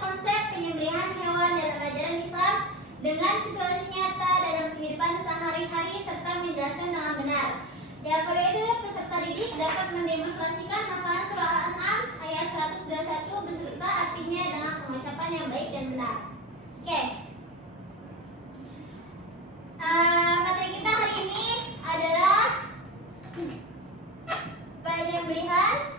konsep penyembelihan hewan dalam ajaran Islam dengan situasi nyata dalam kehidupan sehari-hari serta menjelaskan dengan benar. Yang kedua itu peserta didik dapat mendemonstrasikan hafalan surah Al-An'am ayat 121 beserta artinya dengan pengucapan yang baik dan benar. Oke. Materi kita hari ini adalah penyembelihan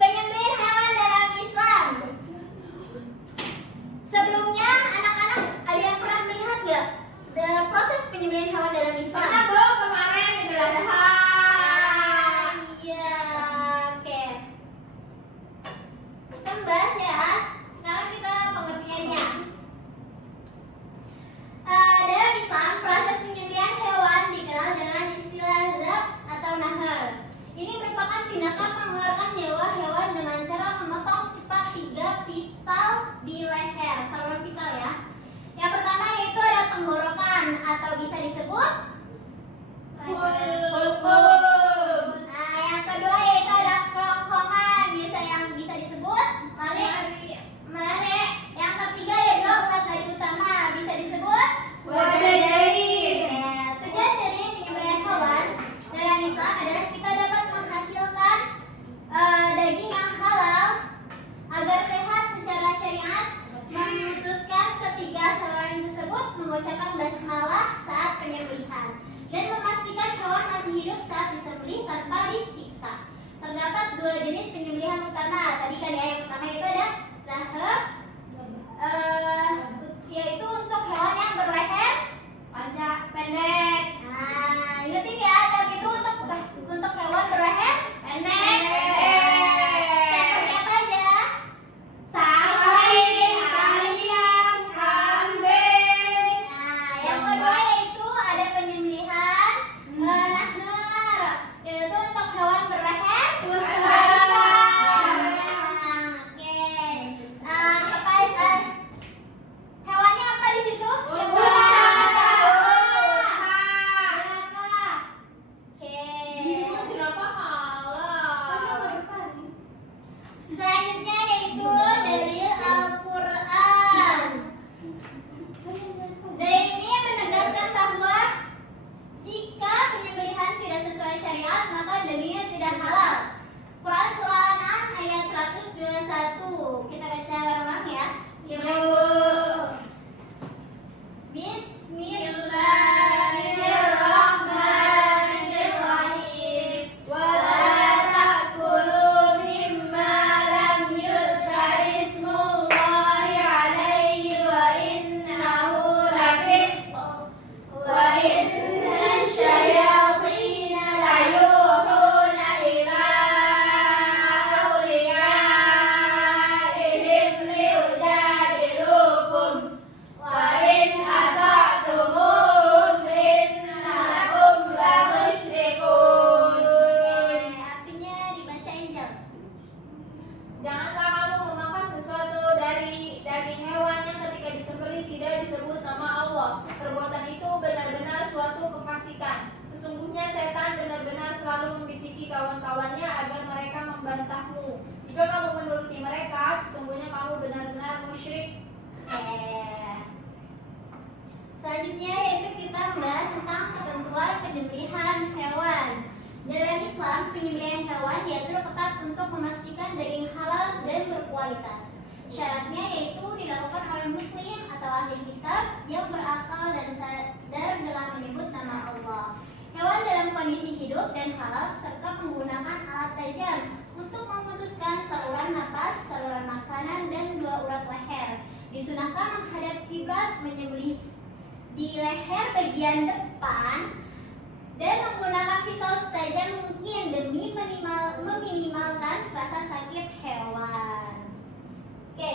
penyembelihan hewan dalam Islam. Sebelumnya anak-anak ada yang pernah melihat nggak proses penyembelihan hewan dalam Islam? Pernah Bu, kemarin Idul Adha. Iya, oke. Kita bahas ya. Sekarang kita pengertiannya. Dalam Islam, proses penyembelihan hewan dikenal dengan istilah dzab atau nahar. Ini merupakan tindakan mengeluarkan nyawa hewan dengan cara memotong cepat 3 vital di leher, saluran vital ya. Yang pertama yaitu ada tenggorokan atau bisa disebut Hulkum. Nah, yang kedua yaitu ada kerongkongan, yang bisa disebut melane. Yang ketiga yaitu urat nadi utama, bisa disebut Wadadari. Tujuan dari penyembelihan hewan dalam Islam adalah kita dapat menghasilkan daging yang halal agar sehat secara syariat, memutuskan ketiga saluran tersebut, mengucapkan basmalah saat penyembelihan, dan memastikan hewan masih hidup saat disembelih tanpa disiksa. Terdapat 2 jenis penyembelihan utama. Tadi kan ya, yang pertama itu ada lahap, yaitu untuk hewan yang berleher Pendek. Nah, ingetin ya, lahap itu untuk hewan berleher Pendek. seperti apa aja? Sapi, ayam, kambing. Nah, yang kedua yaitu ada penyembelihan nahar, yaitu untuk hewan berleher panjang. Oke. Hewannya apa di situ? Yang selanjutnya yaitu dalil Al-Quran. Dalil ini menegaskan bahwa jika penyembelihan tidak sesuai syariat maka dagingnya tidak halal. Quran surah Al-An'am ayat 121. Kita baca bareng-bareng ya. Bismillahirrahmanirrahim. Wala ta'kulu mimma lam yudhkar ismullahi alaihi wa innahu lafisq wa inna syayatina layuhuna ila awliyaihim liyujadilukum wa in ata'tumuhum innakum lamusyrikun. Artinya dibacain Jal. Janganlah kamu memakan sesuatu dari daging hewan yang ketika disembelih tidak disebut nama Allah. Perbuatan itu benar-benar suatu kefasikan. Sesungguhnya setan benar-benar selalu membisiki kawan-kawannya agar mereka membantahmu. Jika kamu menuruti mereka, sesungguhnya kamu benar-benar musyrik. Selanjutnya yaitu kita membahas tentang ketentuan penyembelihan hewan. Dalam Islam, penyembelihan hewan diatur ketat untuk memastikan daging halal dan berkualitas. Syaratnya yaitu dilakukan oleh muslim atau ahli kitab yang berakal dan sadar dalam menyebut nama Allah. Hewan dalam kondisi hidup dan halal serta menggunakan alat tajam untuk memutuskan saluran napas, saluran makanan, dan 2 urat leher. Disunahkan menghadap kiblat, menyembelih di leher bagian depan, dan menggunakan pisau setajam mungkin demi meminimalkan rasa sakit hewan. Oke,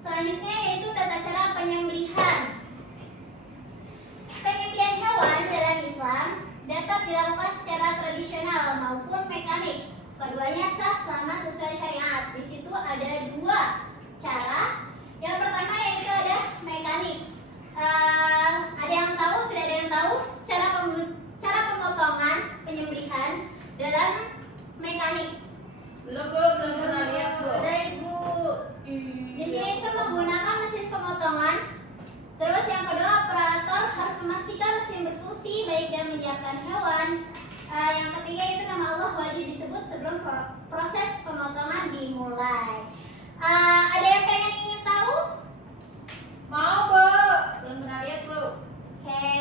selanjutnya yaitu tata cara penyembelihan. Penyembelihan hewan dalam Islam dapat dilakukan secara tradisional maupun mekanik. Keduanya sah selama sesuai syariat. Di situ ada 2 cara. Yang pertama yaitu ada mekanik. Ada yang tahu? Sudah ada yang tahu cara baik dan menyiapkan hewan. Yang ketiga itu nama Allah wajib disebut sebelum proses pemotongan dimulai. Ada yang ingin tahu? Mau, Bu. Belum pernah lihat, Bu. Oke.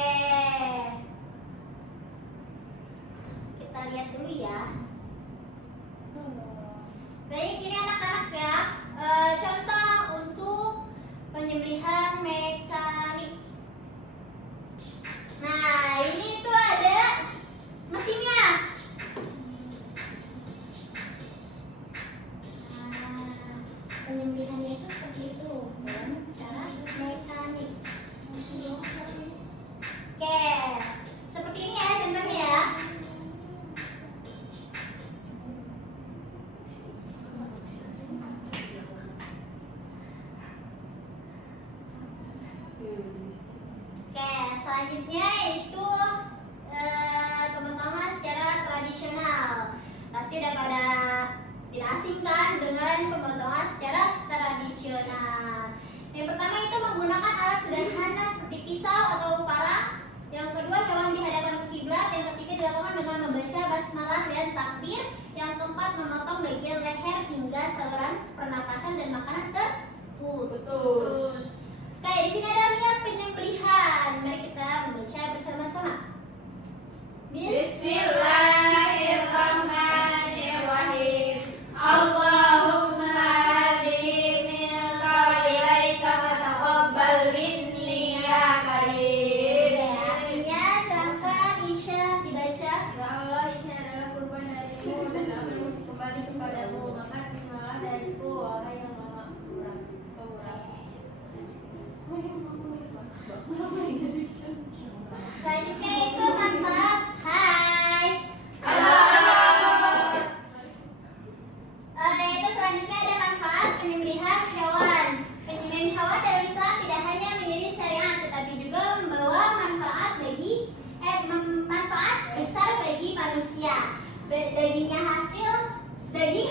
Kita lihat dulu ya. Baik, ini anak-anak ya. Contoh untuk penyembelihan mekanik. Nah, ini tuh ada mesinnya. Penyembelihannya itu seperti itu dengan cara mekanik. Oke, seperti ini ya contohnya ya. Oke, selanjutnya itu teman-teman secara tradisional. Pasti udah pada tidak asing kan dengan pemotongan secara tradisional. Yang pertama itu menggunakan alat sederhana seperti pisau atau parang. Yang kedua hewan dihadapkan ke kiblat. Yang ketiga dilakukan dengan membaca basmalah dan takbir. Yang keempat memotong bagian leher hingga saluran pernapasan dan makanan terputus. Oke, di sini ada lihat penyembelihan. Mari kita membaca bersama-sama. Bismillahirrahmanirrahim. Allahumma hadhi minka wa ilaika fataqabbal minni ya karim. Artinya silakan Isya dibaca. Ya Allah, ini adalah kurban darimu dan akan kembali kepadamu. Maka terimalah dariku, wahai yang maha pemurah. Selanjutnya itu manfaat. Hai. Yaitu selanjutnya ada manfaat penyembelihan hewan. Penyembelihan hewan dalam Islam tidak hanya menjadi syariat, tetapi juga membawa manfaat besar bagi manusia. Daging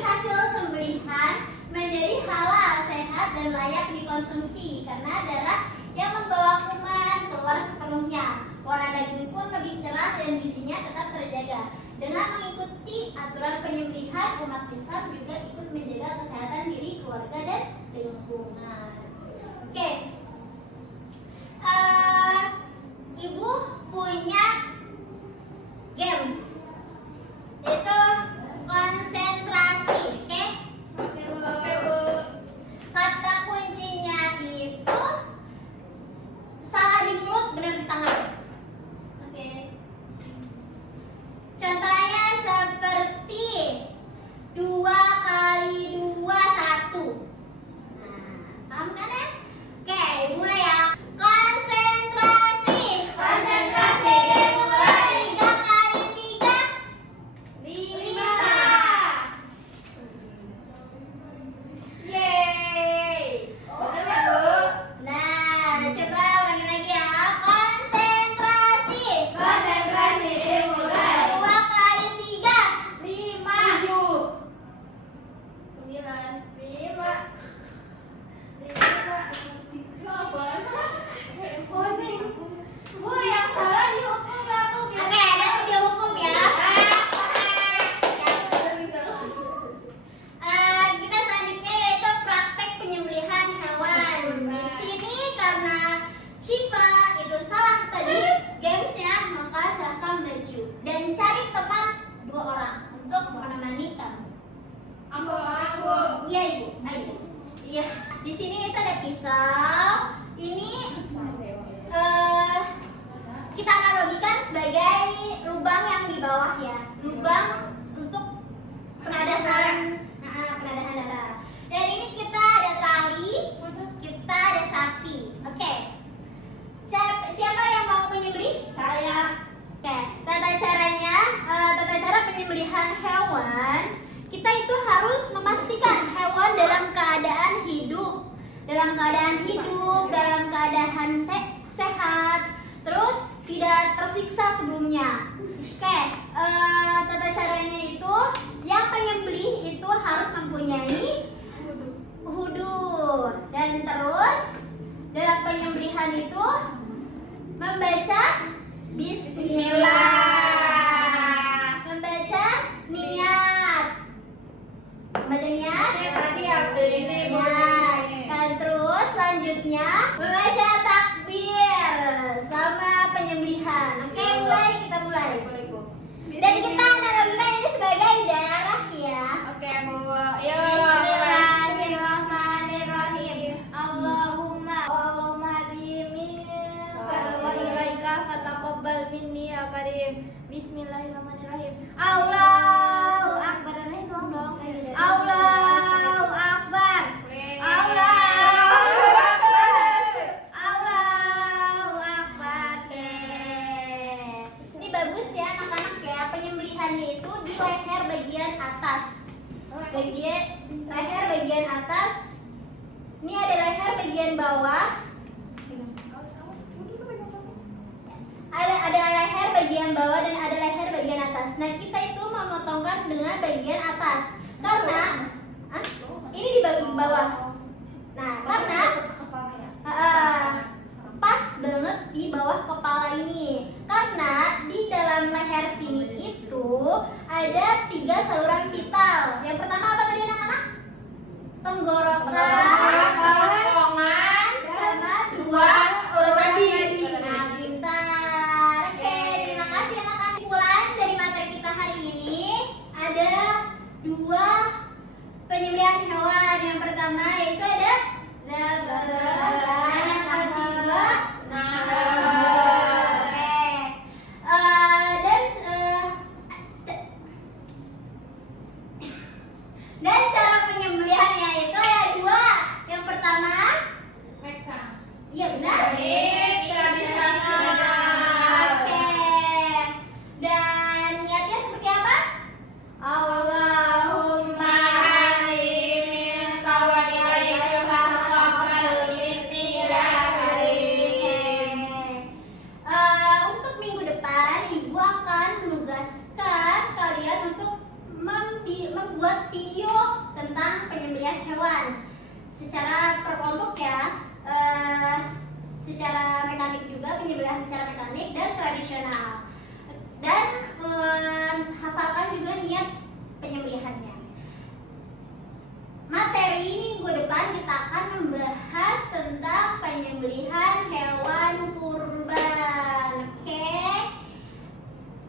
hasil sembelihan menjadi halal, sehat dan layak dikonsumsi karena darah yang membawa kuman keluar sepenuhnya. Warna daging pun lebih cerah dan gizinya tetap terjaga. Dengan mengikuti aturan penyembelihan, umat Islam juga ikut menjaga kesehatan diri, keluarga, dan lingkungan. Oke, Ibu punya game, itu konsentrasi. Oke? Oke, Bu. Kata kuncinya itu salah di mulut, benar di tangan. Oke. Contohnya seperti 2 kali 2 1. Nah, paham kan ya? Oke, mulai ya. Konsentrasi. Konsentrasi dimulai. 3 kali 3 5. Yeay. Bener kan, Bu? Nah, coba ulangi lagi ya. Konsentrasi. Konsentrasi dimulai. 2 kali 3 5. 7. 9. 5. 5. Bu, yang salah dihukum berapa? Oke, ada video hukum ya. Kita selanjutnya yaitu praktek penyembelihan hewan. Di sini karena Syifa itu salah tadi gamesnya, maka silahkan maju dan cari teman 2 orang untuk menemani kamu. Ambo orang, Bu. Iya ibu, ayo. Iya. Di sini itu ada pisau. Ini kita analogikan sebagai lubang yang di bawah ya, lubang untuk penadahan darah. Dan ini kita ada tali, kita ada sapi. Oke. Siapa yang mau menyembelih? Saya. Oke. Tata cara penyembelihan hewan, kita itu harus memastikan hewan dalam keadaan hidup, dalam keadaan sehat, terus tidak tersiksa sebelumnya. Oke, tata caranya itu yang penyembelih itu harus mempunyai wudu dan terus dalam penyembelihan itu membaca Bismillah. Bismillahirrahmanirrahim. Allahu Akbar. Nah, itu dong. Allahu Akbar. Allahu Akbar. Allahu Akbar. Ini bagus ya anak-anak ya. Penyembelihannya itu di leher bagian atas. Leher bagian atas. Ini ada leher bagian bawah. Ada leher bagian bawah dan ada leher bagian atas. Nah, kita itu memotongkan dengan bagian atas. Karena ini di bagian bawah. Nah, karena pas banget di bawah kepala ini. Karena di dalam leher sini itu ada 3 saluran vital. Yang pertama apa tadi anak-anak? Tenggorokan, kerongkongan, sama 2 urut nadi. Nah, pintar. Oke, terima kasih anak-anak. Kesimpulan dari materi kita hari ini ada 2 penyembelihan hewan. Yang pertama yaitu ada laban, yang kedua dan cara penyembelihannya itu ada 2. Yang pertama, iya benar. Oke. Dan niatnya seperti apa? Allahumma minka wa ilaika taqabbal minni ya karim. Untuk minggu depan, Ibu akan menugaskan kalian untuk membuat video tentang penyembelihan hewan secara per kelompok ya, secara mekanik juga, penyembelihan secara mekanik dan tradisional, dan hafalkan juga niat penyembelihannya. Materi minggu depan kita akan membahas tentang penyembelihan hewan kurban. Oke,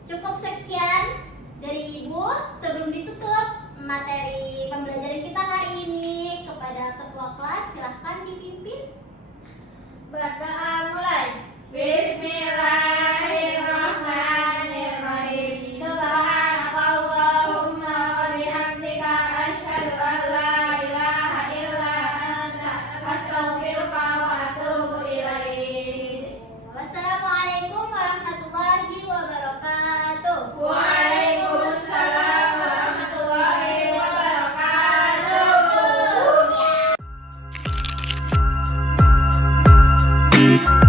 cukup sekian dari Ibu. Sebelum ditutup materi pembelajaran kita hari ini, kepada ketua kelas silahkan dipimpin. Berdoa mulai. Bismillahirrahmanirrahim. Subhanakallahumma wa bihamdika asyhadu an la ilaha illa anta astaghfiruka wa atubu ilaik. Wassalamualaikum warahmatullahi wabarakatuh. Waalaikumsalam warahmatullahi wabarakatuh.